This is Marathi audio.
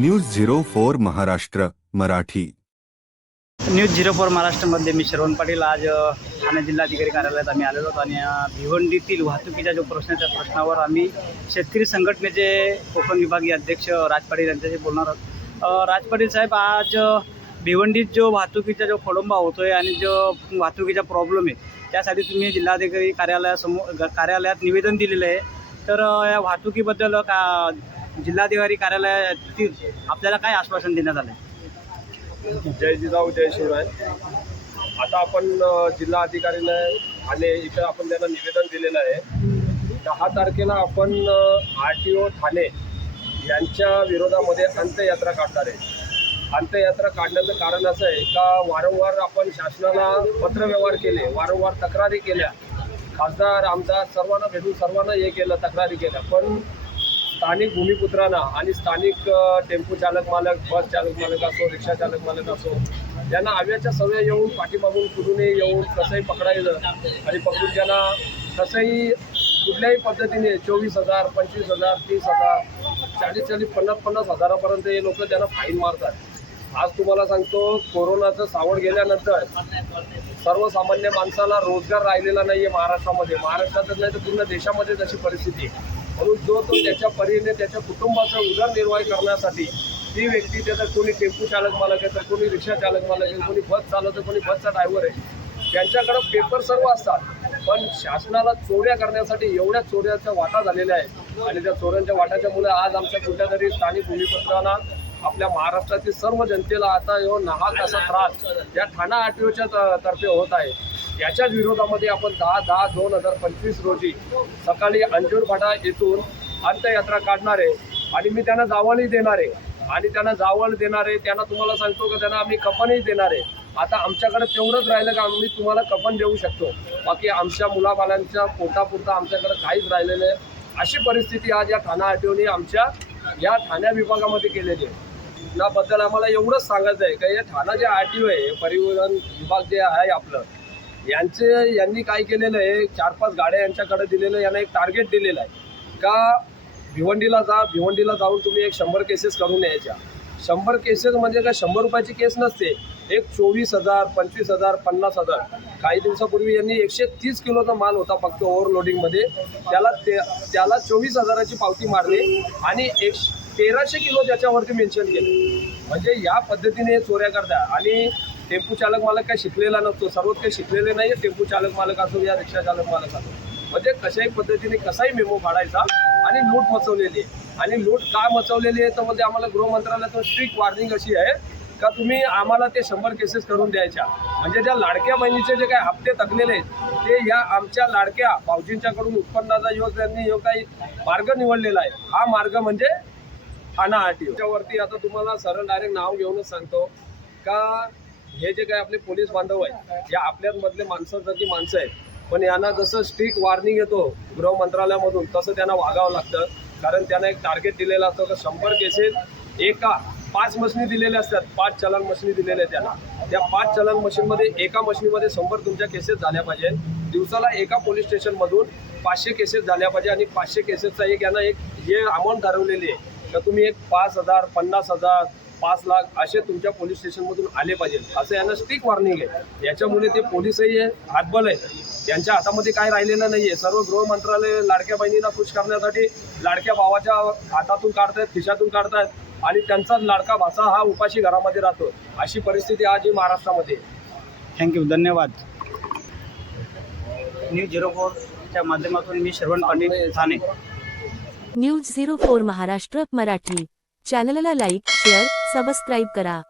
News zero four Maharashtra Marathi. News zero four महाराष्ट्रामध्ये मी श्रवण पाटील. आज ठाणे जिल्हाधिकारी कार्यालयात आम्ही आलेलो आहोत आणि भिवंडीतील वाहतुकीच्या जो प्रश्न त्या प्रश्नावर आम्ही शेतकरी संघटनेचे कोकण विभागीय अध्यक्ष राज पाटील यांच्याशी बोलणार आहोत. राज पाटील साहेब आज भिवंडीत जो वाहतुकीचा जो खोडंबा होतोय आणि जो वाहतुकीचा प्रॉब्लेम आहे त्यासाठी तुम्ही जिल्हाधिकारी कार्यालयासमोर कार्यालयात निवेदन दिलेलं आहे. तर या वाहतुकीबद्दल का जिल्हाधिकारी कार्यालयातील आपल्याला काय आश्वासन देण्यात आलं आहे जय जिजाऊ जय शिवराय. आता आपण जिल्हा अधिकारीला ठाणे इथं आपण त्यांना निवेदन दिलेलं आहे. दहा तारखेला आपण आर टी ओ ठाणे यांच्या विरोधामध्ये अंत्ययात्रा काढणार आहे. अंत्ययात्रा काढण्याचं कारण असं आहे का वारंवार आपण शासनाला पत्रव्यवहार केले वारंवार तक्रारी केल्या. खासदार आमदार सर्वांना भेटून सर्वांना हे केलं तक्रारी केल्या. पण स्थानिक भूमिपुत्रांना आणि स्थानिक टेम्पो चालक मालक बस चालक मालक असो रिक्षा चालक मालक असो यांना आव्याच्या सवय येऊन पाठीमागून कुठूनही येऊन कसंही पकडायचं आणि पकडून त्यांना कसंही कुठल्याही पद्धतीने चोवीस हजार पंचवीस हजार तीस हजार चाळीस चाळीस पन्नास पन्नास हजारापर्यंत हे लोक त्यांना फाईन मारतात. आज तुम्हाला सांगतो कोरोनाचं सावड गेल्यानंतर सर्वसामान्य माणसाला रोजगार राहिलेला नाही आहे महाराष्ट्रामध्ये महाराष्ट्रातच नाही तर पूर्ण देशामध्येच अशी परिस्थिती आहे. म्हणून जो तो त्याच्या परीने त्याच्या कुटुंबाचा उदरनिर्वाह करण्यासाठी ती व्यक्ती त्याचा कोणी टेम्पो चालक मालक आहे तर कोणी रिक्षा चालक मालक आहे कोणी बस चालवतं कोणी बसचा ड्रायव्हर आहे त्यांच्याकडं पेपर सर्व असतात. पण शासनाला चोऱ्या करण्यासाठी एवढ्या चोऱ्याचा वाटा झालेल्या आहे आणि त्या चोऱ्यांच्या वाटाच्या मुलं आज आमच्या कुठल्या तरी स्थानिक भूमिपत्रांना आपल्या महाराष्ट्रातील सर्व जनतेला आता यो नाहक असा त्रास या ठाणा आरटीओच्या तर्फे होत आहे. याच्याच विरोधामध्ये आपण दहा दहा दोन हजार पंचवीस रोजी सकाळी अंजूरफाटा येथून अंत्ययात्रा काढणार आहे आणि मी त्यांना जावळही देणार आहे आणि त्यांना जावळ देणार आहे त्यांना तुम्हाला सांगतो का त्यांना आम्ही कपनही देणार. आहे आता आमच्याकडे तेवढंच राहिलं का आम्ही तुम्हाला कपन देऊ शकतो. बाकी आमच्या मुलाबालांच्या पोटापुरता आमच्याकडे काहीच राहिलेलं आहे अशी परिस्थिती आज या ठाणा आठवणी आमच्या या ठाण्या विभागामध्ये केलेली आहे. याबद्दल आम्हाला एवढंच सांगायचं आहे का हे ठाणा जे आर टी ओ आहे परिवहन विभाग जे आहे आपलं यांचे यांनी काय केलेलं आहे? चार पाच गाड्या यांच्याकडे दिलेलं यांना एक टार्गेट दिलेलं आहे. का भिवंडीला जा भिवंडीला जाऊन तुम्ही एक शंभर केसेस करून यायच्या शंभर केसेस म्हणजे काय? शंभर रुपयाची केस नसते. एक चोवीस हजार पंचवीस हजार पन्नास हजार. काही दिवसापूर्वी यांनी एकशे तीस किलोचा माल होता फक्त ओव्हरलोडिंगमध्ये त्याला ते त्याला चोवीस हजाराची पावती मारली आणि एक तेराशे किलो त्याच्यावरती मेन्शन केले. म्हणजे या पद्धतीने चोऱ्या करतात आणि टेम्पो चालक मालक काही शिकलेला नसतो सर्वच काही शिकलेले नाही आहे टेम्पो चालक मालक असो या रिक्षा चालक मालक असो. म्हणजे कशाही पद्धतीने कसाही मेमो काढायचा आणि लूट मचवलेली आहे. आणि लूट का मचवलेली आहे? तर म्हणजे आम्हाला गृहमंत्रालयातून स्ट्रिक्ट वॉर्निंग अशी आहे का तुम्ही आम्हाला ते शंभर केसेस करून द्यायच्या. म्हणजे ज्या लाडक्या बहिणीचे जे काही हप्ते थकलेले आहेत ते या आमच्या लाडक्या भाऊजींच्याकडून उत्पन्नाचा योग त्यांनी जो काही मार्ग निवडलेला आहे. हा मार्ग म्हणजे ठाणा आर टी ओच्यावरती आता तुम्हाला सरळ डायरेक्ट नाव घेऊनच सांगतो का हे जे काही आपले पोलीस बांधव आहेत या आपल्यामधले माणसांसारखी माणसं आहेत पण यांना जसं स्ट्रिक्ट वॉर्निंग येतो गृह मंत्रालयामधून तसं त्यांना वागावं लागतं. कारण त्यांना एक टार्गेट दिलेलं असतं का शंभर केसेस एका पाच मशीनी दिलेल्या असतात पाच चलन मशीनी दिलेल्या आहेत त्यांना. त्या पाच चलन मशीनमध्ये एका मशिनीमध्ये शंभर तुमच्या केसेस झाल्या पाहिजे. दिवसाला एका पोलीस स्टेशनमधून पाचशे केसेस झाल्या पाहिजे आणि पाचशे केसेसचा एक यांना एक हे अमाऊंट ठरवलेली आहे. तर तुम्ही एक पाच हजार पन्नास हजार पाच लाख असे तुमच्या पोलीस स्टेशनमधून आले पाहिजे. असं यांना स्ट्रिक वॉर्निंग आहे. याच्यामुळे ते पोलीसही आहे हातबल आहे. त्यांच्या हातामध्ये काय राहिलेलं नाही आहे सर्व गृह मंत्रालय लाडक्या बहिणींना खुश करण्यासाठी लाडक्या भावाच्या हातातून काढतायत खिशातून काढतायत आणि त्यांचा लाडका भाचा हा उपाशी घरामध्ये राहतो. अशी परिस्थिती आज ही महाराष्ट्रामध्ये. थँक्यू धन्यवाद. न्यूज झिरो फोरच्या माध्यमातून मी Shravan Patil Thane. News zero four Maharashtra Marathi. चॅनलला लाईक शेअर सबस्क्राईब करा.